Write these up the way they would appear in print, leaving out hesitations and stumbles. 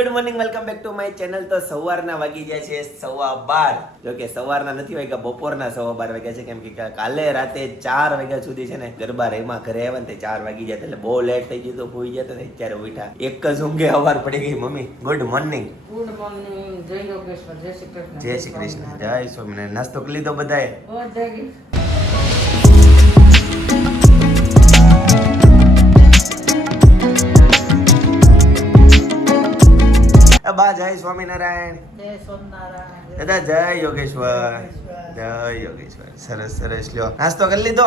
Good morning, welcome back to my channel. તો સવારના વાગી ગયા છે 12:15. જો કે સવારના નથી વાગ્યા, બપોરના 12:15 વાગ્યા છે. કેમ કે કાલે રાતે 4 વાગ્યા સુધી છે ને ગરબા રહીમાં ઘરે આવ્યા ને 4 વાગી ગયા, એટલે બહુ લેટ થઈ ગયું. તો ભૂઈ ગયા ને અત્યારે ઉઠ્યા, એક જ ઊંઘે સવાર પડી ગઈ. Mummy good morning. Good morning. જય યોગેશ્વર, જય શ્રી કૃષ્ણ. જય શ્રી કૃષ્ણ, જય સ્વામિનારાયણ. નાસ્તો કરી લીધો બધાએ? બા જય સ્વામિનારાયણ. જય સોમનારાયણ. દાદા જય યોગેશ્વર. જય યોગેશ્વર. સરસ સરસ. લ્યો નાસ્તો કરી લીધો?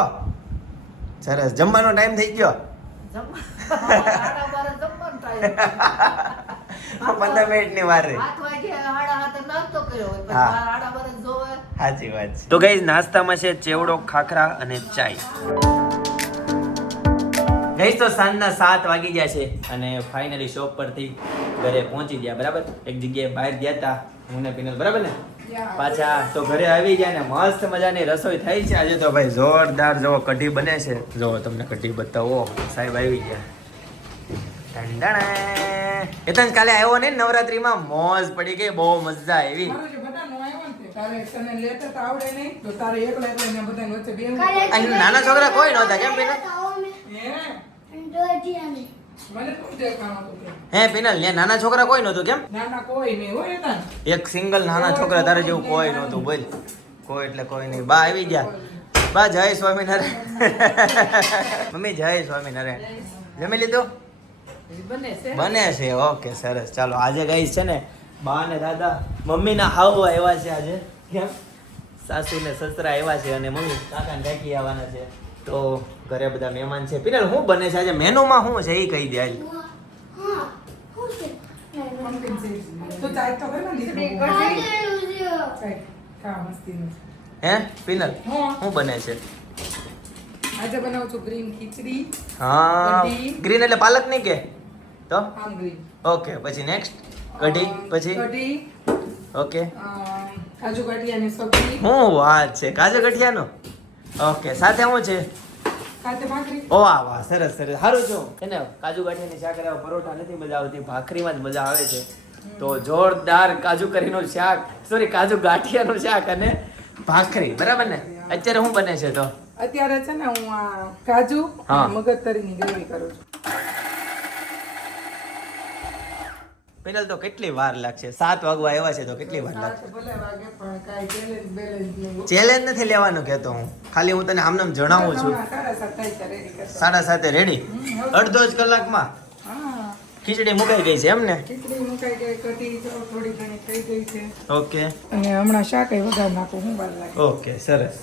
સરસ. જમવાનો ટાઈમ થઈ ગયો? 15 મિનિટની વાર રહી. સાચી વાત છે. તો ગાઈસ નાસ્તામાં છે ચેવડો, ખાખરા અને ચાય. ગાઈસ તો સાંજના 7 વાગી ગયા છે અને ફાઇનલી શોપ પરથી ઘરે પહોંચી ગયા. બરાબર, એક જગ્યાએ બહાર ગયા હતા હું ને પિનલ, બરાબર ને? પાછા તો ઘરે આવી ગયા ને મસ્ત મજાની રસોઈ થઈ છે આજે. તો ભાઈ જોરદાર જો કઢી બને છે. જો તમને કઢી બતાવો. સાહેબ આવી ગયા. એતન કાલે આવ્યો ને નવરાત્રીમાં, મોજ પડી ગઈ, બહુ મજા આવી. નાના છોકરા કોઈ નહોતા કેમ પિનલ? હે પિનલ, નાના છોકરા કોઈ નહોતું કેમ? એક સિંગલ નાના છોકરા તારે જેવું કોઈ નહોતું. બોલ કોઈ એટલે કોઈ નહીં. બા આવી ગયા. બા જય સ્વામિનારાયણ. મમ્મી જય સ્વામિનારાયણ. જમી લીધું? બને છે. ઓકે સરસ. ચાલો આજે ગાઈસ છે ને બા ને દાદા મમ્મી ના હાવ આવ્યા છે આજે. કેમ? સાસુ ને સસરા આવ્યા છે અને મમ્મી કાકા ને કાકી આવવાના છે. તો ઘરે બધા મહેમાન છે. પિનલ શું બને છે આજે મેનુમાં? શું છે એ કહી દે. આજ હે પિનલ શું બને છે? આજે બનાવું છું ગ્રીન ખીચડી. હા, ગ્રીન એટલે પાલક નહીં કે? તો આમ ગ્રીન. ઓકે, પછી નેક્સ્ટ કઢી, પછી કઢી, ઓકે કાજુ ગાંઠિયાની સબ્જી. હું વાત છે કાજુ ગઠિયાનો. ઓકે, સાથે શું છે? સાથે ભાખરી. ઓ વાહ વાહ, સરસ સરસ. સારું છું એને કાજુ ગાંઠિયાની શાક આવે, પરોઠા નથી મજા આવતી, ભાખરીમાં જ મજા આવે છે. તો જોરદાર કાજુ કરીનું શાક, સોરી કાજુ ગાંઠિયાનું શાક અને ભાખરી, બરાબર ને? અત્યારે શું બને છે? તો અત્યારે છે ને હું આ કાજુ અને મગજતરીની ગ્રેવી કરું છું. પેલા તો કેટલી વાર લાગશે? 7 વાગવા આવ્યા છે તો કેટલી વાર લાગશે? ભલે વાગે પણ કાંઈ ચેલેન્જ બેલેન્સ નહીં. ચેલેન્જ નથી લેવાનું કહેતો હું, ખાલી હું તને આમનામ જણાવું છું. 7:30 રેડી. અડધો જ કલાકમાં હા, ખીચડી મુકાઈ ગઈ છે એમ ને? ખીચડી મુકાઈ ગઈ, કઢી થોડી ઘણી થઈ ગઈ છે. ઓકે, અને હમણાં શાક વઘાર નાખું. હું વાર લાગે. ઓકે સરસ.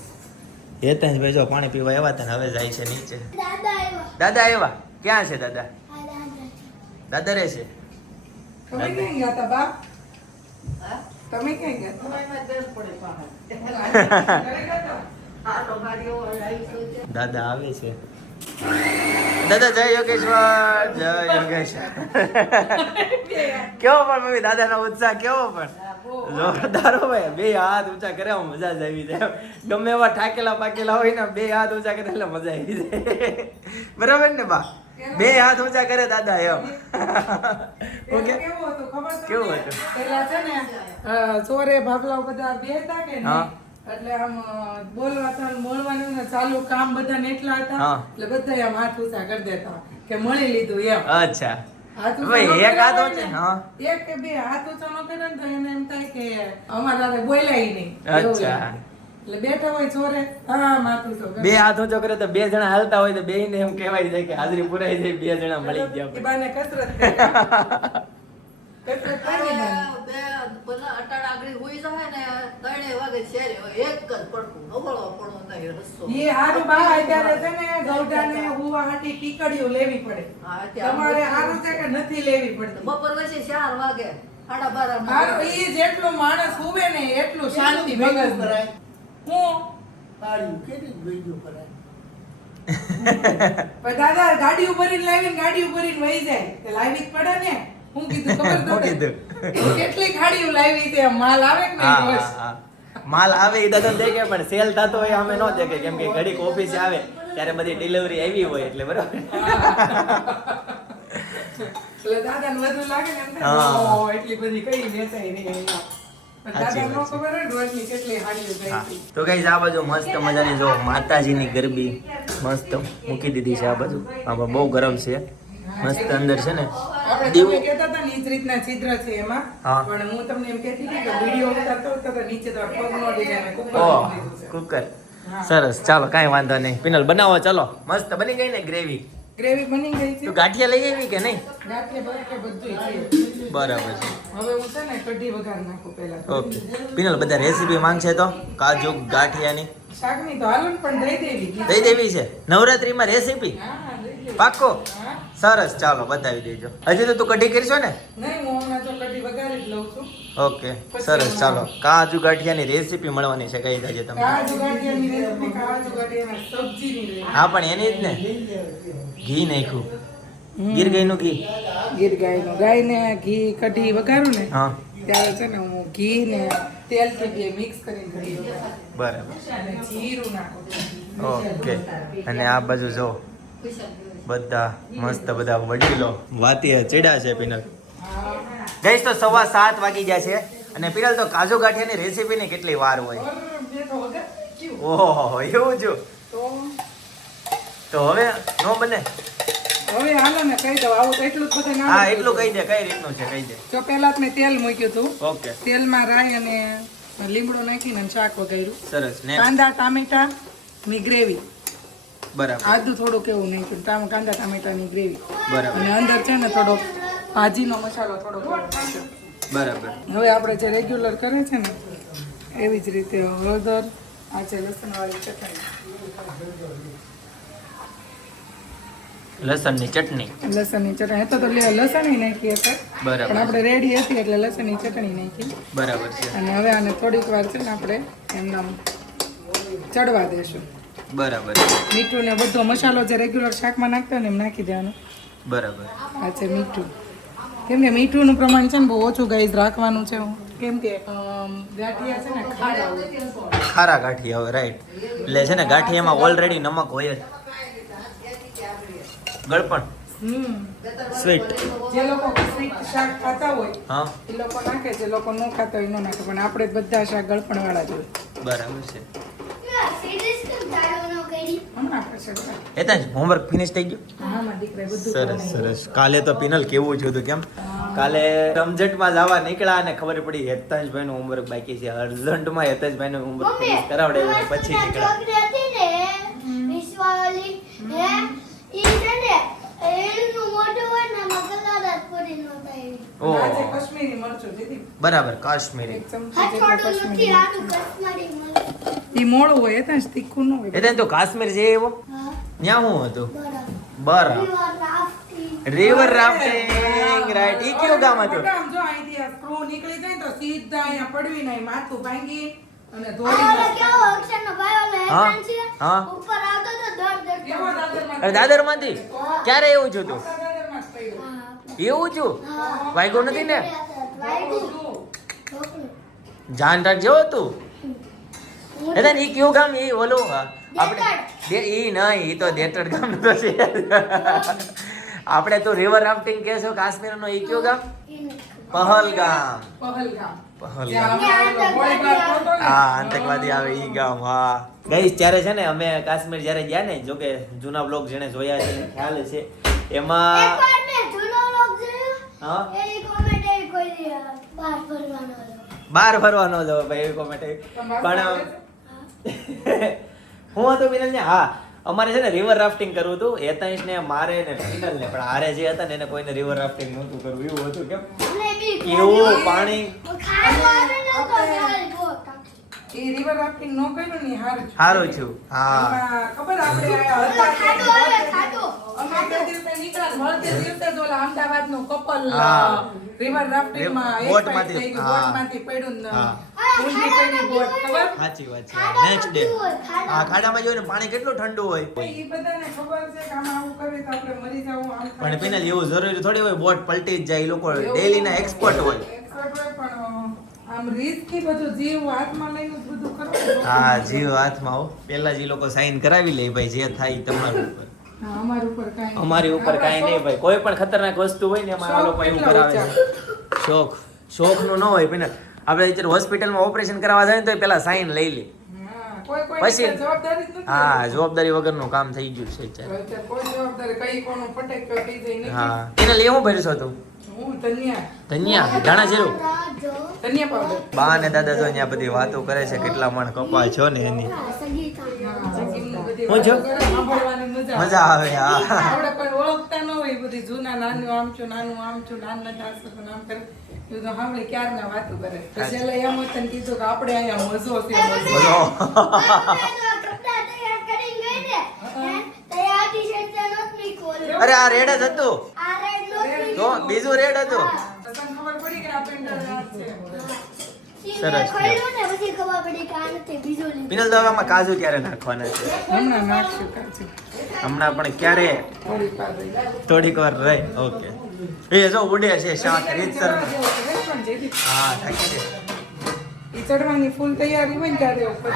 હેતેશભાઈ જો પાણી પીવા આવ્યા હતા ને હવે જાય છે નીચે. દાદા આવ્યા? ક્યાં છે દાદા? દાદા રહે છે? તમે ક્યાં ગયા હતા બાપ? તમે ક્યાં ગયા દાદા આવે છે. દાદા જય યોગેશ્વર. જય યોગેશ્વર. કેવો પણ મમ્મી દાદાનો ઉત્સાહ કેવો પણ જોરદાર હોય. 2 હાથ ઊંચા કરે મજા જ આવી જાય. ગમે એવા ઠાકેલા પાકેલા હોય ને 2 હાથ ઊંચા કરે એટલે મજા આવી જાય. બરાબર ને બા? 2 હાથ ઊંચા કરે દાદા એમ. ઓકે, કેવું હતું ખબર છે? કેવું હતું? પેલા છે ને ચોરે ભાભલાઓ બધા બેહતા કે ને, એટલે આમ બોલવાનું ને ચાલુ કામ બધાને એટલા હતા, એટલે બધા આમ હાથ ઊંચા કરી દેતા કે મળી લીધું એમ. અચ્છા, હાથ ભાઈ એક હાથ ઊંચે. હા, એક કે 2 હાથ ઊંચા ન કરે ને તો એને એમ થાય કે અમારા બોલાય નહીં. અચ્છા. એટલે બેઠા હોય ચોરે, હા માથું તો 2 હાથ ઊંચો કરે તો 2 જણા હાલતા હોય તો 2 ને એમ કહેવાય જાય કે હાજરી પુરાઈ જાય, 2 જણા મળી ગયા. એ બાને કસરત કરી. કસરત કરી ને એ હારું બા અત્યારે છે ને ગૌડાને હુવા હાટી ટીકડીઓ લેવી પડે. તમારે હારું છે કે નથી લેવી પડતી? બપોર પછી 4 વાગે 12:30 હારું, ઈ જેટલું માણસ હુવે ને એટલું શાંતિ મગજ કરાય. હું પણ દાદા ગાડી ઉપરીને લાવીને ગાડી ઉપરીને વહી જાય તે લાવી જ પડે ને. હું કીધું ખબર તો કેટલી ગાડીઓ લાવી છે, માલ આવે કે નહીં? બસ માલ આવે એ દાદા દેખે, પણ સેલ થતો હોય અમે ન દેખે, કેમ કે ઘડીક ઓફિસે આવે ત્યારે બધી ડિલિવરી આવી હોય એટલે. બરાબર. એટલે દાદાને વધુ લાગે ને એમ થાય, હા. "ઓહો, એટલી બધી કઈ વેચાઈ નહીં અહીંયા." પણ સાચી દાદાને વાત ન ખબર હોય ને રોજની કેટલી હાડીઓ જાય હા. છે. તો ગાઈસ આ બાજુ મસ્ત મજાની જો માતાજીની ગરબી મસ્ત મૂકી દીધી છે આ બાજુ. આમાં બહુ ગરમ છે. મસ્ત અંદર છે ને આપણે દીવો. તમે કહેતા હતા ને ઈ જ રીતના છિદ્ર છે એમાં. હા. પણ હું તમને એમ કહેતી હતી કે વિડીયો ઉતારતો હતો તો નીચે તો પગનો ડિઝાઇન કુકર ઓહ મૂકી દીધું છે. કુકર હા. સરસ ચાલો કાંઈ વાંધો નહીં પિનલ બનાવો ચલો મસ્ત બની ગઈ ને ગ્રેવી. ગ્રેવી બની ગઈ છે. તું ગાંઠિયા લઈ આવી કે નહીં? ગાંઠિયા બરાબર બધું છે. બરાબર છે હવે હું છે ને કઢી વઘાર નાખું પહેલા. ઓકે પિનલ બધા રેસીપી માંગશે તો કાજુ ગાંઠિયાની શાકની તો હાલો ને પણ દઈ દેવી. દઈ દેવી છે નવરાત્રીમાં રેસીપી હા, દઈ દેવી. પાક્કો હા. સરસ ચાલો બતાવી દેજો. હજી તો તું કઢી કરશો ને? નહીં, હું હમણાં તો કઢી વઘારી જ લઉં છું. ઓકે સરસ ચાલો કાજુ ગાંઠિયાની રેસીપી મળવાની છે કઈ દાજે તમને. કાજુ ગાંઠિયાની રેસીપી, કાજુ ગાંઠિયાના સબ્જીની રેસીપી. હા પણ એની જ ને ઘી નાખ્યું ગીર ગાયનું ઘી. ગીર ગાયનું. ગાયને ઘી કઢી વઘારું ને હા ત્યારે છે ને હું ઘી ને તેલથી બે મિક્સ કરીને કઢી વઘારું. બરાબર અને જીરું નાખું. ઓકે અને આ બાજુ જો બધા મસ્ત બધા વડીલો વાતી ચડ્યા છે પિનલ. ગઈશ તો 7:15 વાગી ગયા છે અને પિનલ તો કાજુ ગાંઠિયાની રેસીપીની કેટલી વાર હોય. બેઠો વગર ક્યું? ઓહો એવું જો તો તો હવે નો બને. હવે હાલો ને કહી દઉં, આવું તો એટલું જ બધું ના હા હોય. એટલું કહી દે કઈ રીતનું છે કહી દે. જો પહેલા જ મેં તેલ મૂક્યું હતું. ઓકે તેલમાં રાઈ અને લીમડો નાખીને શાક વઘાર્યું. સરસ ને કાંદા ટામેટા ની ગ્રેવી. બરાબર આદુ થોડુંક એવું નાખ્યું. કાંદા ટામેટાની ગ્રેવી. બરાબર અને અંદર છે ને થોડો ભાજીનો મસાલો થોડો નાખ્યો. બરાબર હવે આપણે જે રેગ્યુલર કરે છે ને એવી જ રીતે હળદર, આ છે લસણવાળી ચટણી, લસણની ચટણી. લસણની ચટણી. તો લસણ નાખીએ છે બરાબર. પણ આપણે રેડી હતી એટલે લસણની ચટણી નાખી. બરાબર છે અને હવે આને થોડીક વાર છે ને આપણે એમનામ ચડવા દેશું. બરાબર મીઠું ને બધો મસાલો જે રેગ્યુલર શાકમાં નાખતો હોય ને એમ નાખી દેવાનું. બરાબર આ છે મીઠું. કેમ કે મીઠુંનું પ્રમાણ છે ને બહુ ઓછું ગાઈઝ રાખવાનું છે. કેમ કે ગાંઠિયા છે ને ખારા હોય. ખારા ગાંઠિયા હવે રાઈટ એટલે છે ને ગાંઠિયામાં ઓલરેડી નમક હોય જ. ગળપણ સ્વીટ. જે લોકો સ્વીટ શાક ખાતા હોય હા એ લોકો નાખે, જે લોકો ન ખાતા હોય ન નાખે, પણ આપણે બધા શાક ગળપણ વાળા જ હોય. બરાબર છે. હમણાં આપણે શરૂ એ જ હોમવર્ક ફિનિશ થઈ ગયું. હા મારા દીકરાએ બધું સરસ બનાવ્યું. સરસ કાલે તો પિનલ કેવું થયું હતું કેમ કાલે રમઝટમાં જવા નીકળ્યા અને ખબર પડી હેતાંશભાઈ નું હોમવર્ક બાકી છે. અર્જન્ટમાં હેતાંશભાઈ નું હોમવર્ક ફિનિશ કરાવડાવ્યું અને પછી નીકળ્યા. ઓહ આ છે કાશ્મીરી મરચું દીદી. બરાબર કાશ્મીરી. એક ચમચી જેટલું કાશ્મીરી મરચું. ઈ મોળું હોય એટલે જ તીખું ન હોય. એ તો કાશ્મીર છે એવો ત્યાં શું હતું બરાબર રિવર રાફ્ટિંગ રાઈટ. ઈ કયું ગામ હતું? ગામ જો અહીંથી આ સ્ક્રૂ નીકળી જાય ને તો સીધા અહીંયા પડવી નહીં, માથું ભાંગી અને દોડી હા હા કેવો દાદરમાં અરે દાદર માંથી ક્યારે એવું થયું હતું? દાદરમાં જ પડ્યું. એવું છું વાગ્યું નથી ને? જાન રાખજો તું. એટલે ઈ કયું ગામ? ઈ ઓલું આપણે ઈ નહીં, ઈ તો દેતડ ગામ તો છે. આપણે તો રિવર રાફ્ટિંગ કહેશો કાશ્મીર નો ઈ કયું ગામ? પહલગામ. પહલગામ. પહલગામ. જ્યાં આપણે ગોળીબાર થતો ને. હા આતંકવાદી આવે ઈ ગામ. હા ગઈસ ત્યારે છે ને અમે કાશ્મીર જ્યારે ગયા ને, જો કે જૂના બ્લોગ જેને જોયા છે એને ખ્યાલ છે એમાં હા બહાર ફરવાનો હતો ભાઈ એવી કોમેન્ટ પણ હું હતો વિનલ ને. હા અમારે છે ને રિવર રાફ્ટિંગ કરવું હતું. હેતાંશ ને મારે ને વિનલ ને, પણ હારે જે હતા ને એને કોઈને રિવર રાફ્ટિંગ નહોતું કરવું. એવું હતું કેમ કેવું પાણી ઈ રિવર રાફ્ટિંગ નો કર્યું ને હારું છે. સારું છું. હા એમાં ખબર આપણે આયા હતા અમે તે દિવસે નીકળ્યા, મળતે દિવસે જ ઓલા અમદાવાદનું couple હા. રિવર રાફ્ટિંગ માં બોટ એક માંથી, થઈ ગયું, હા. બોટ માંથી પડ્યું ને હા. ઊંધી પડી બોટ. ખબર સાચી વાત છે. નેક્સ્ટ ડે હા ખાડામાં જોઈને પાણી કેટલું ઠંડુ હોય. ઈ બધાને ખબર છે કે આમાં આવું કરીએ તો આપણે મરી જાવું, આમ થાય. પણ પેલા એવું જરૂરી થોડી હોય બોટ પલટી જ જાય. એ લોકો ડેલી ના એક્સપર્ટ હોય. Expert હોય પણ આમ રિસ્કી બધું જીવ હાથમાં લઈને જ બધું કરવું. હા જીવ હાથમાં આવો પેલા જ એ લોકો સાઈન કરાવી લે ભાઈ જે થાય ઈ તમારું ઉપર. હા, અમારી ઉપર કાંઈ નહીં. અમારી ઉપર કાંઈ નહીં ભાઈ, કોઈ પણ ખતરનાક વસ્તુ હોય ને એમાં આ લોકો એવું કરાવે છે. શોખનું ન હોય પણ આપણે અત્યારે હોસ્પિટલમાં ઓપરેશન કરાવવા જાય ને તો પેલા સાઈન લઈ લે. હા, કોઈ પછી જવાબદારી જ નથી. હા, જવાબદારી વગરનું કામ થઈ ગયું છે અત્યારે. અત્યારે કોઈ જવાબદારી કઈ કોનું ફટેક થઈ જાય નથી. હા, એને લઈ હું ભરશો તું? હું ધન્યા ધાણા જીરું. ધનિયા પાવડર. બા ને દાદા જો અહીંયા બધી વાતો કરે છે, કેટલા મણ કપા છો ને એની. હું છો? સાંભળવાની મજા આવે. હા, આપણે કોઈ ઓળખતા ન હોય, બધી જૂના નાનું આમ છું, નાના દાસ નામ કરે એ તો સાંભળી ક્યારના વાતો કરે. પછી એટલે એમ હતું ને કીધું કે આપણે અહીંયા મજો છે, મજો. બોલો. અરે આ રેડ જ હતું તો બીજું રેડ હતું. તને ખબર પડી કે આ પેન્ડલ આ છે. સરસ. પિનલ તો હવે આમાં કાજુ ક્યારે નાખવાના છે? હમણાં નાખશું કાચી. હમણાં પણ ક્યારે? થોડીક વાર રહી. થોડીક વાર રહી. ઓકે. એ જો ઉડે છે શાક રીતસર. પણ જેથી હા, થાય છે. ઈ ચડવાની ફૂલ તૈયારી હોય ને ત્યારે ઉપર.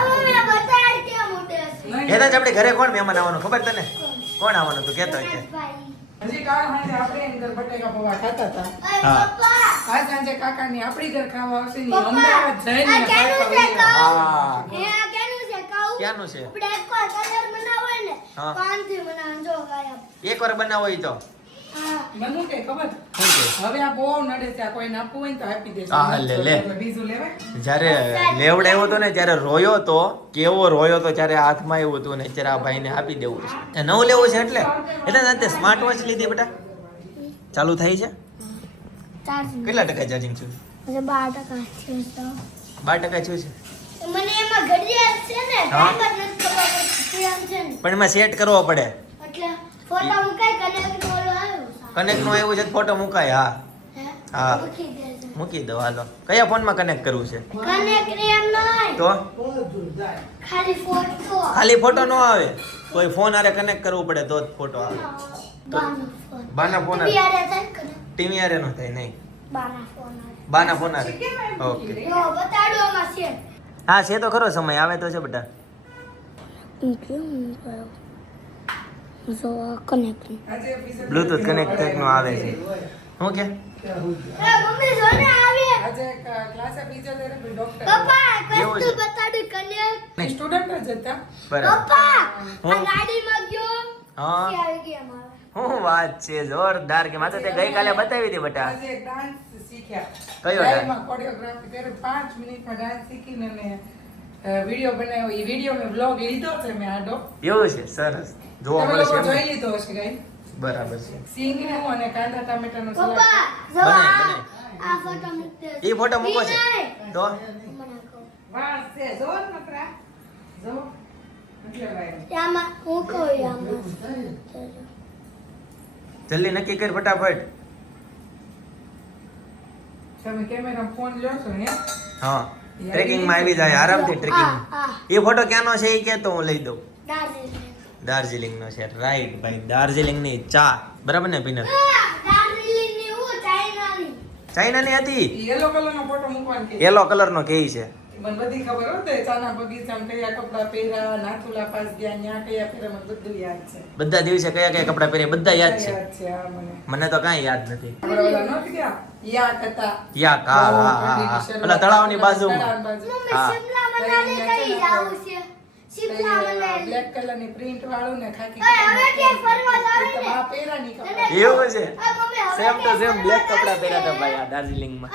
એ તો આપણે ઘરે કોણ મહેમાન આવવાનું ખબર તને? કોણ આવવાનું તું કહેતો છે? હજી કાલ સાંજે આપણે એની ઘર બટેકા પૌવા ખાતા હતા. હા. આ સાંજે કાકાની આપણી ઘર ખાવા આવશે ને ઈ અમદાવાદ જઈને ખાવા હા. ક્યાંનું ક્યાંનું છે? હા. એકવાર બનાવો ઈ તો. મનું કે ખબર શું છે? હવે આ બહુ નડે છે, આ કોઈને આપવું હોય ને તો આપી દેશે. હા, લે. એટલે બીજું લેવાય. જ્યારે લેવડાવ્યો હતો ને ત્યારે રોયો તો, કેવો રોયો તો જ્યારે હાથમાં આવ્યું હતું ને ત્યારે આ ભાઈને આપી દેવું છે. એ નવું લેવું છે એટલે તે સ્માર્ટ વોચ લીધી બેટા? ચાલુ થાય છે? કેટલા ટકા ચાર્જિંગ છે? 12% 12% થયું છે. મને એમાં ઘડિયાળ છે ને હા. ટાઈમ જ નથી ખબર પડતી આમ છે ને પણ એમાં સેટ કરવો પડે. એટલે ફોટો મુકાય કનેક્ટ ઓલો આવ્યો કનેક્ટ નું આવ્યું છે ફોટો મુકાય. હા, હે હા. મૂકી દેજો મૂકી દો. હાલો, કયા ફોનમાં કનેક્ટ કરવું છે? કનેક્ટ એમ નહીં તો ખાલી ફોટો ખાલી ફોટો ન આવે, કોઈ ફોન આરે કનેક્ટ કરવું પડે તો જ ફોટો આવે. બાનો ફોન બાના ફોન ટીવી આરે, આરે થાય કનેક્ટ ટીવી આરે ન થાય. નહીં, બાના ફોન આરે બાના ફોન આરે. ઓકે. નો બતાડો આમાં છે હા, છે તો ખરો, સમય આવે તો છે બેટા. જો કનેક્ટ આજે ઓફિસે બ્લૂટૂથ કનેક્ટ નું આવે છે. શું કે? મમ્મી જો ને આવી આજે ક્લાસે ફિઝિયોથેરાપી ડોક્ટર પપ્પા એવું કસ્તુ છે? બતાડો કનેક્ટ સ્ટુડન્ટ જ હતા. બરાબર. પપ્પા હું? આ ગાડીમાં ગયો હા. કે આવી ગયા મારા શું વાત છે, જોરદાર. કે માતો તે ગઈકાલે બતાવી હતી બેટા. આજે એક ડાન્સ શીખ્યા. કયો dance? લાઈવમાં કોરિયોગ્રાફી કરે 5 મિનિટમાં ડાન્સ શીખીને અને વિડિયો બનાવ્યો. એ વિડિયો મેં બ્લોગ લીધો છે મેં આડો. એવું છે? સરસ. જોવા તમે મળે લોકો છે જોઈ એમ? લીધો હશે ગાઈ. બરાબર છે. સિંગનું અને કાંદા ટામેટાનું પપ્પા સલાડ. જો બનાય. આ ફોટો મૂકતે એ ફોટો મૂકો છે તો મને કહો વાહ છે જો નકરા. જો એટલે લાઈવ. આમાં હું કહું આમાં જલ્દી નક્કી કર ફટાફટ. તમે કેમેરા ફોન લ્યો છો હે? હા, ટ્રેકિંગ માં આવી જાય આરામથી. ટ્રેકિંગ એ ફોટો ક્યાંનો છે એ કે તો હું લઈ દઉં. દાર્જિલિંગ નો છે. રાઈટ ભાઈ, દાર્જિલિંગ ની ચા. બરાબર ને પિનલ? ચાઇના ની હતી. યેલો કલરનો ફોટો મૂકવાનો કે યેલો કલર નો કે છે. મને બધી ખબર હોતે ચાના બગીચામાં કયા કપડા પહેર્યા, નાથુલા પાસ ગયા, ન્યા કયા પહેર્યા, મને બધું યાદ છે. બધા દિવસે કયા કયા કપડા પહેરે બધા યાદ છે. યાદ છે આ મને. મને તો કાંઈ યાદ નથી. આપણે ઓલા નહોતા ગયા? યાક હતા. યાક, હા, હા, હા, હા. ઓલા તળાવની બાજુમાં. બ્લેક કલરની પ્રિન્ટ વાળું ને ખાકી હવે ક્યાંય ફરવા જાવે ને? આ પહેરા ની કપડા. એવું છે? સેમ ટુ સેમ બ્લેક કપડા પહેર્યા હતા ભાઈ આ દાર્જિલિંગ માં.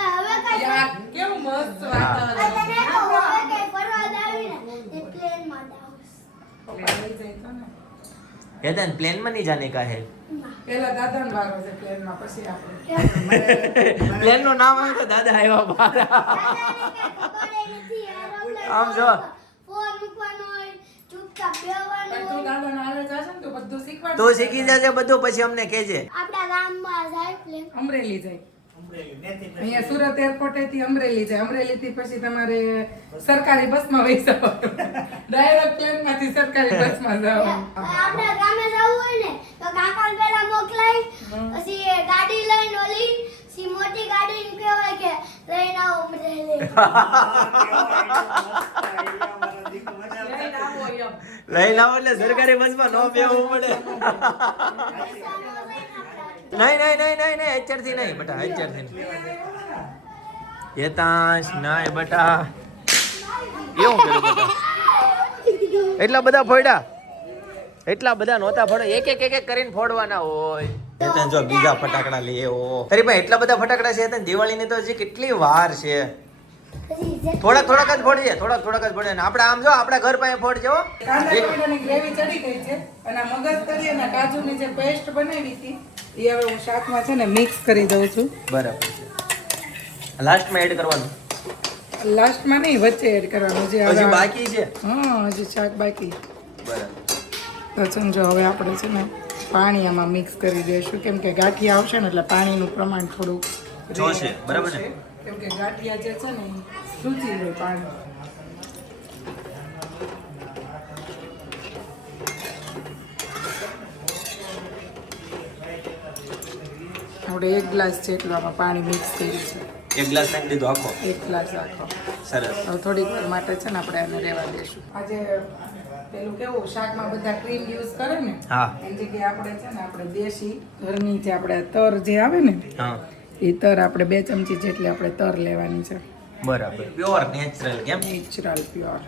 યાક કેવું મસ્ત વાતાવરણ. પપ્પા લઈ જાય તો ને. વેદન પ્લેન માં નહીં જાને કા હે. પેલા દાદાનો વારો છે પ્લેનમાં, પછી આપણે. પ્લેન નું નામ આવ્યું તો દાદા આવ્યા બહાર. આમ જો. પણ તું દાદાના હારે જાશે ને તો બધું શીખવાડશે. તું શીખી જશે બધું, પછી અમને કહેજે. અમરેલી જાય. અહીંયા સુરત એરપોર્ટેથી અમરેલી જાય. અમરેલીથી પછી તમારે સરકારી બસમાં વહી જવાનું. ડાયરેક્ટ પ્લેનમાંથી સરકારી બસમાં જવાનું. આપણે ગામે જવું હોય ને તો કાકાને પહેલા મોકલાય, પછી એ ગાડી લઈને ઓલી સી મોટી ગાડી ને કહેવાય કે લઈને આવો અમરેલી. લઈને આવો એટલે સરકારી બસમાં નો બેવું પડે. નહીં અત્યારથી નહીં બેટા, અત્યારથી નહીં. હેતાંશ નાય બેટા, એવું કર્યું બેટા? એટલા બધા ફોડ્યા? એટલા બધા નહોતા ફોડો, એક એક કરીને ફોડવાના હોય. હેતાંશ જો બીજા ફટાકડા લઈએ. ઓ તારી ભાઈ એટલા બધા ફટાકડા છે હેતાંશ, દિવાળીની તો હજી કેટલી વાર છે. થોડાક જ ફોડીએ, થોડાક જ ફોડીએ. આપણે આમ જો આપણા ઘર પાસે ફોડજો. કાંદા ટમેટાની ગ્રેવી ચડી ગઈ છે અને આ મગજ કરી અને કાજુની જે પેસ્ટ બનાવી હતી એ હવે હું શાકમાં છે ને મિક્સ કરી દઉં છું. બરાબર છે. લાસ્ટમાં એડ કરવાનું? લાસ્ટમાં નહીં, વચ્ચે એડ કરવાનું. જે હજી હવે બાકી છે. હા, હજી શાક બાકી. બરાબર. તો સમજો હવે આપણે છે ને પાણી આમાં મિક્સ કરી દઈશું, કેમ કે ગાંઠિયા આવશે ને એટલે પાણીનું પ્રમાણ થોડુંક જોશે, બરાબર ને? કેમ કે ગાંઠિયા જે છે ને એ સૂચી હોય પાણી. આપણે 1 ગ્લાસ જેટલું આમાં પાણી મિક્સ કર્યું છે. 1 ગ્લાસ નાખી દીધો આખો? 1 ગ્લાસ આખો. સરસ. હવે થોડીક વાર માટે છે ને આપણે એને રહેવા દઈશું. આજે પેલું કેવું શાકમાં બધા ક્રીમ યુઝ કરે ને, હા. એની જગ્યાએ આપણે છે ને આપણે દેશી ઘરની જે આપણે તર જે આવે ને હા, એ તર આપણે 2 ચમચી જેટલી આપણે તર લેવાની છે. બરાબર. પ્યોર નેચરલ કેમ? Natural pure.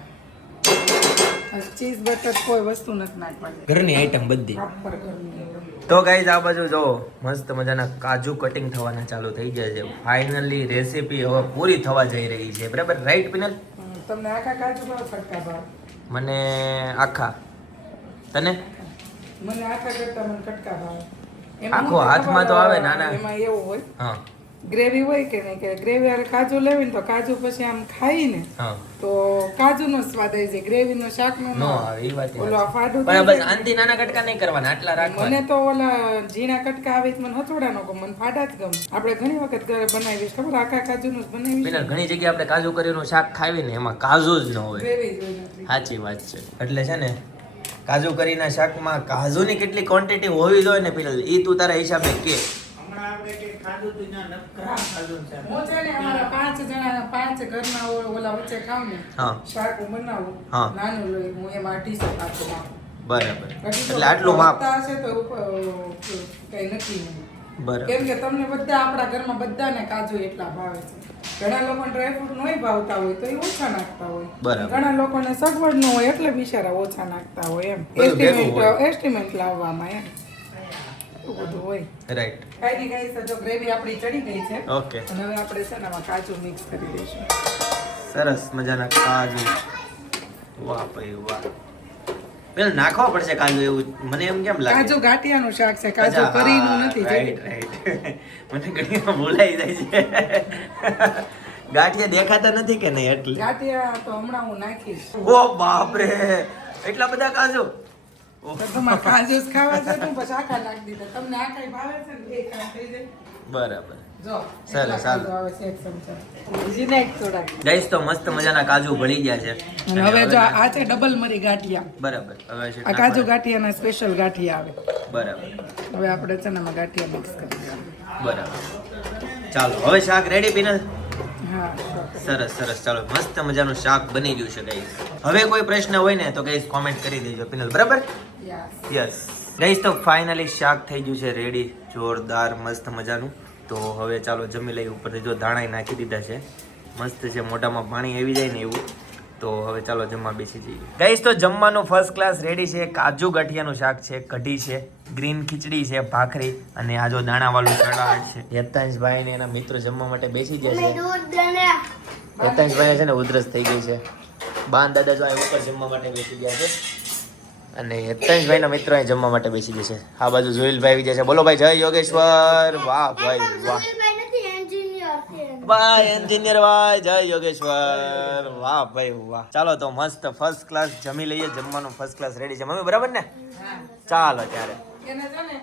ચીઝ બટર કોઈ વસ્તુ નથી નાખવાની, ઘરની આઈટમ બધી. પ્રોપર ઘરની. તો ગાઈઝ આ બાજુ જો મસ્ત મજાના કાજુ કટિંગ થવાના ચાલુ થઈ ગયા છે. ફાઇનલી રેસીપી હવે પૂરી થવા જઈ રહી છે. બરાબર, રાઈટ પિનલ? તમને આખા કાજુ ભાવ કટકા ભાવ? મને આખા. તને? મને આખા કરતા મને કટકા ભાવ. આખો હાથમાં તો આવે નાના. એમાં એવું હોય હા ગ્રેવી હોય કે નહીં, કે ગ્રેવી વાળે કાજુ લેવી ને તો કાજુ પછી આમ ખાઈ ને હા, તો કાજુનો સ્વાદ આવી જાય, ગ્રેવીનો શાકનો નો આવે. એ વાત ઓલો ફાડું પણ બસ આનથી નાના કટકા નહીં કરવાના, આટલા રાખવાના. મને તો ઓલા ઝીણા કટકા આવે મને હથોડા નો ગમે, મને ફાડા જ ગમે. આપણે ઘણી વખત ઘરે બનાવીશ, ખબર આખા કાજુનું જ બનાવીશ. પેલા ઘણી જગ્યાએ આપણે કાજુ કરીનું શાક ખાવી ને એમાં કાજુ જ ન હોય. ગ્રેવી જ હોય નથી. સાચી વાત છે. એટલે છે ને કાજુ કરીના શાકમાં કાજુની કેટલી ક્વોન્ટિટી હોવી જોઈએ ને પેલા, એ તું તારા હિસાબે કે. હું છે ને અમારા 5 જણા 5 ઘરના ઓલા વચ્ચે ખાવ ને હા. શાક હું બનાવું હા. નાનું લોહી હું એમાં 250 કાચું નાખું. બરાબર. એટલે આટલું માપ. હશે તો કઈ નક્કી નહીં. બરાબર. કેમ કે તમને બધા આપણા ઘરમાં બધાને કાજુ એટલા ભાવે છે. ઘણા લોકોને ડ્રાયફ્રૂટ નોય ભાવતા હોય તો એ ઓછા નાખતા હોય. બરાબર. ઘણા લોકોને સગવડ ન હોય એટલે બિચારા ઓછા નાખતા હોય એમ. બધું ભેગું હોય. એસ્ટિમેટ લાવવામાં એમ એવું બધું હોય. રાઈટ. કાંઈ નહીં ગાઈસ, તો ગ્રેવી આપણી ચડી ગઈ છે ઓકે. અને હવે આપણે છે ને આમાં કાજુ મિક્સ કરી દઈશું. સરસ મજાના કાજુ. વાહ ભાઈ વાહ. પેલા નાખવા પડશે કાજુ, એવું મને એમ કેમ લાગે? કાજુ ગાંઠિયાનું શાક છે, કાજુ અચ્છા, કરીનું નથી. Right right. મને ઘણી વાર ભૂલાઈ જાય છે. ગાંઠિયા દેખાતા નથી કે નહીં એટલે. ગાંઠિયા તો હમણાં હું નાખીશ. ઓ બાપ રે, એટલા બધા કાજુ. તો તમારે કાજુ જ ખાવા છે ને પછી આખા નાખી દીધા. તમને આખા ભાવે છે ને 2 કામ થઈ જાય. બરાબર. જો ચાલો, એટલા ચાલો. કાજુ આવે છે 1 ચમચા. બીજી નાખ થોડાક. ગાઈસ તો મસ્ત મજાના કાજુ ભળી ગયા છે. અને હવે જો આ છે ડબલ મરી ગાંઠિયા. બરાબર. હવે છે આ કાજુ ગાંઠિયાના સ્પેશિયલ ગાંઠિયા આવે. બરાબર. હવે આપણે છે ને આમાં ગાંઠિયા મિક્સ કરી દેવાનું. બરાબર. ચાલો હવે શાક રેડી પિનલ? હા. સરસ સરસ. ચાલો મસ્ત મજાનું શાક બની ગયું છે ગાઈસ. હવે કોઈ પ્રશ્ન હોય ને તો ગાઈસ કોમેન્ટ કરી દેજો પિનલ. બરાબર? યસ. યસ ગાઈસ, તો ફાઇનલી શાક થઈ ગયું છે રેડી, જોરદાર મસ્ત મજાનું. તો હવે ચાલો જમી લઈએ. ઉપરથી જો ધાણા નાખી દીધા છે, મસ્ત છે, મોઢામાં પાણી આવી જાય ને એવું. તો હવે ચાલો જમવા બેસી જઈએ ગાઈસ. તો જમવાનું ફર્સ્ટ ક્લાસ રેડી છે. કાજુ ગાંઠિયાનું શાક છે, કઢી છે, ગ્રીન ખીચડી છે, ભાખરી અને આ જો દાણાવાળું સલાડ છે. હેતાંશભાઈ ને એના મિત્રો જમવા માટે બેસી ગયા છે. હેતાંશભાઈ છે ને ઉધરસ થઈ ગઈ છે. બાન દાદા જો અહીં ઉપર જમવા માટે બેસી ગયા છે અને હેતાંશભાઈ ના મિત્રો અહીં જમવા માટે બેસી ગયા છે. આ બાજુ જોઈલભાઈ આવી ગયા છે. બોલો ભાઈ, જય યોગેશ્વર. વાહ ભાઈ વાહ. ભાઈ એન્જિનિયર ભાઈ, જય યોગેશ્વર. વાહ ભાઈ વાહ. ચાલો તો મસ્ત ફર્સ્ટ ક્લાસ જમી લઈએ. જમવાનું ફર્સ્ટ ક્લાસ રેડી છે મમ્મી, બરાબર ને? હા. ચાલો ત્યારે. એને છે ને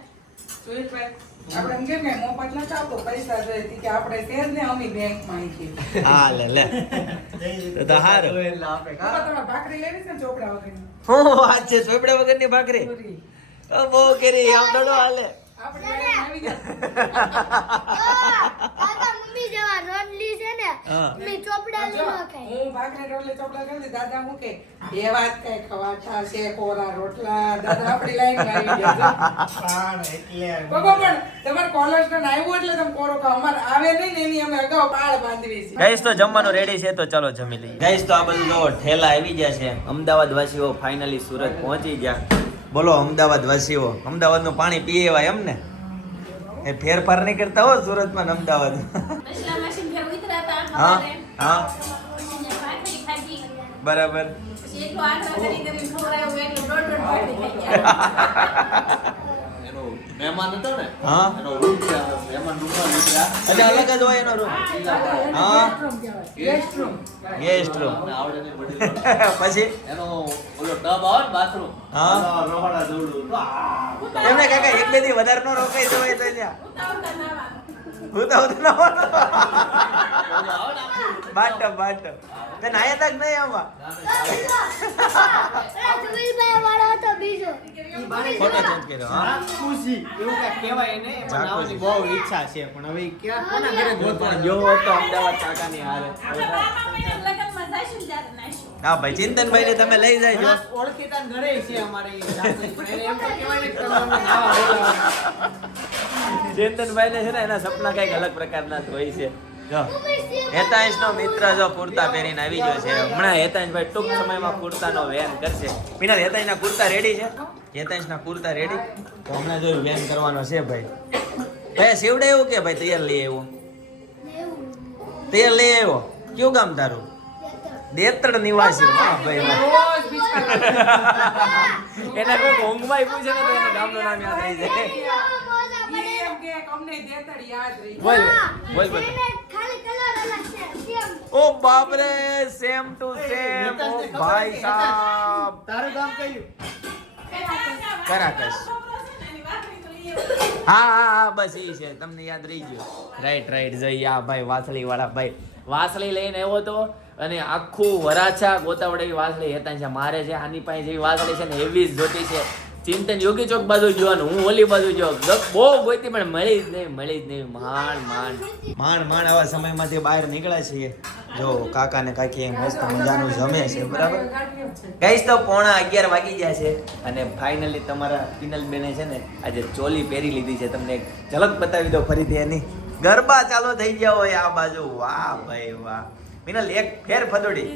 સુરેશભાઈ આપણે એમ કેમ કે મોફત નથી આવતો, પૈસા જોઈએ તી કે આપણે શેર ને અમી બેંકમાં આવી. હા લે લે. તો હારું. તમારે ભાખરી લેવી છે ને ચોપડા વગરની? હું વાત છે, ચોપડા વગરની ભાખરી. પૂરી. ઓ બહુ કરી આમ થોડો હાલે. આપણે બેંકમાં આવી જાય. મમ્મી જેવા રોટલી છે ને હા. મેં ચોપડા જો, લઈ ન ખાય. હું ભાખરી રોટલી ચોપડા ખાઉં ને, દાદા હું કે એ વાત કઈ ખવાતા છે કોરા રોટલા દાદા આપણી લાઈન લાવી ગયા છે. બાબા પણ તમારે કોલેસ્ટ્રોલ આવ્યું એટલે તમે કોરો ખાઓ, અમારે આવે નહીં ને એની અમે અગાઉ પાળ બાંધવી છે. ગાઈસ તો જમવાનું રેડી છે તો ચલો જમી લઈએ. ગાઈસ તો આ બધું જો ઠેલા આવી ગયા છે. અમદાવાદ વાસીઓ ફાઇનલી સુરત પહોંચી ગયા. બોલો અમદાવાદ વાસીઓ, અમદાવાદનું પાણી પીએ એવા એમ ને? એ ફેરફાર નહીં કરતા હો સુરતમાં ને અમદાવાદ. મસલા મશીન ઘર ઉતરાતા હા સવારે. હા પછી ને ભાખરી ખાધી. બરાબર. પછી એટલો આગ્રહ કરીને ખવડાવ્યો એટલો દોઢ ભાખરી ખાઈ ગયા. એનો મહેમાન હતો ને હા એનો રૂમ છે મહેમાન રૂમમાં નીકળ્યા એટલે અલગ જ હોય એનો રૂમ. હા ગેસ્ટ રૂમ ગેસ્ટ રૂમ. અમને આવડે નહીં બધી પછી એનો ઓલો ટબ આવે ને બાથરૂમ હા. રોહાડા દોડું એમને કાકા એક બે દી વધારે નો રોકાઈ જવાય તો ત્યાં ઉતાવળતા નાવાનું. હું તો ના આવે ને આખું બાટમ બાટમ તે નાયા તક નહીં આમાં પેલા જુબીરભાઈ વાળો હતો બીજો. ફોટો ચેન્જ કર્યો. હા ખુશી એવું કાંઈક કહેવાય એને એમાં જાકુઝી. નાવાની બહુ ઈચ્છા છે પણ હવે ક્યાં કોના ઘરે ગોતવા જો હતો અમદાવાદ કાકાની હારે. આપણા બાપા મહિને લગ્નમાં જાશું ને ત્યારે નાશું. હા ભાઈ ચિંતનભાઈ ને તમે લઈ જાય ઓળખીતા ઘરે છે અમારે એ જાકુઝી. પણ એને એમ તો કહેવાય ને કે તમે અમને નાવા બોલાવો. ચિંતનભાઈ ને છે ને એના સપના કઈક અલગ પ્રકારના જ હોય છે. જો હેતાંશ નો મિત્ર જો કુર્તા પહેરીને આવી ગયો છે. હમણાં હેતાંશભાઈ ટૂંક સમયમાં કુર્તાનો વેન કરશે. પિનાલ હેતાંશ ના કુર્તા રેડી છે? હેતાંશ ના કુર્તા રેડી? તો હમણાં જો વેન કરવાનો છે ભાઈ. ભાઈ શિવડે એવું કે ભાઈ તૈયાર લઈ આવ્યો? તૈયાર લઈ આવ્યો? કયું ગામ તારું? દેતડ નિવાસી. હા ભાઈ વાહ. રોજ બિસ્કિટ એના કોઈ ઊંઘમાં પૂછે ને તો એના ગામનું નામ યાદ રહી જાય. ઈ એમ કે અમને દેતડ યાદ રહી બોલ બોલ બોલ. ખાલી કલર અલગ છે સેમ. ઓ બાપ રે સેમ ટુ સેમ. ઓ ભાઈ સાહેબ. તારું ગામ કયું? કરાકશ. છોકરો છે ને એની ભાખરી તો લઈ આવ્યો. હા હા હા બસ ઈ છે તમને યાદ રહી ગયું. રાઈટ રાઈટ જઈ આ ભાઈ વાસળી વાળા ભાઈ વાસળી લઈને આવ્યો તો અને આખું વરાછા ગોતાવડેવી વાસળી હેતાંશ મારે છે. આની પાસે જેવી વાસળી છે ને એવી જ જોતી છે. ચિંતન યોગી ચોક બાજુ જોવાનું, હું ઓલી બાજુ જો બહુ ગોતી પણ મળી જ નહીં. માંડ આવા સમયમાંથી બહાર નીકળ્યા છીએ. જો કાકા ને કાકી એમ મસ્ત મજાનું જમે છે બરાબર. ગાઈસ તો 11:15 વાગી ગયા છે અને ફાઇનલી તમારા પિનલબેને છે ને આજે ચોલી પહેરી લીધી છે. તમને એક ઝલક બતાવી દો ફરીથી એની. ગરબા ચાલુ થઈ ગયા હોય આ બાજુ. વાહ ભાઈ વાહ. પિનલ એક ફેર ફદોડી.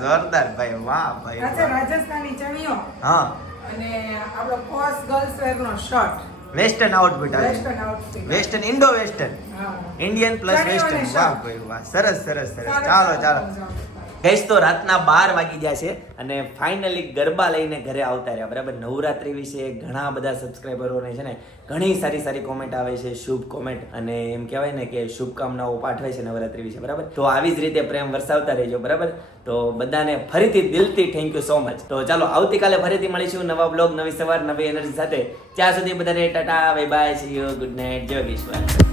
જોરદાર ભાઈ વાહ ભાઈ અચ્છા વાહ. રાજસ્થાની ચણિયો હા અને આપણો કોસ ગર્લ્સ વેર નો શર્ટ વેસ્ટર્ન આઉટફિટ આવે. Western outfit western Indo western હા ઇન્ડિયન પ્લસ ચણિયો અને વેસ્ટર્ન. વાહ શર્ટ. ભાઈ વાહ. સરસ ચાલો ગઈસ તો રાતના 12 વાગી ગયા છે અને ફાઇનલી ગરબા લઈને ઘરે આવતા રહ્યા બરાબર. નવરાત્રી વિશે ઘણા બધા સબસ્ક્રાઈબરોને છે ને ઘણી સારી કોમેન્ટ આવે છે, શુભ કોમેન્ટ, અને એમ કહેવાય ને કે શુભકામનાઓ પાઠવે છે નવરાત્રી વિશે બરાબર. તો આવી જ રીતે પ્રેમ વરસાવતા રહેજો બરાબર. તો બધાને ફરીથી દિલથી થેન્ક યુ સો મચ. તો ચાલો આવતીકાલે ફરીથી મળીશું નવા બ્લોગ, નવી સવાર, નવી એનર્જી સાથે. ત્યાં સુધી બધાને Tata, bye bye, C you, good night, જય યોગેશ્વર.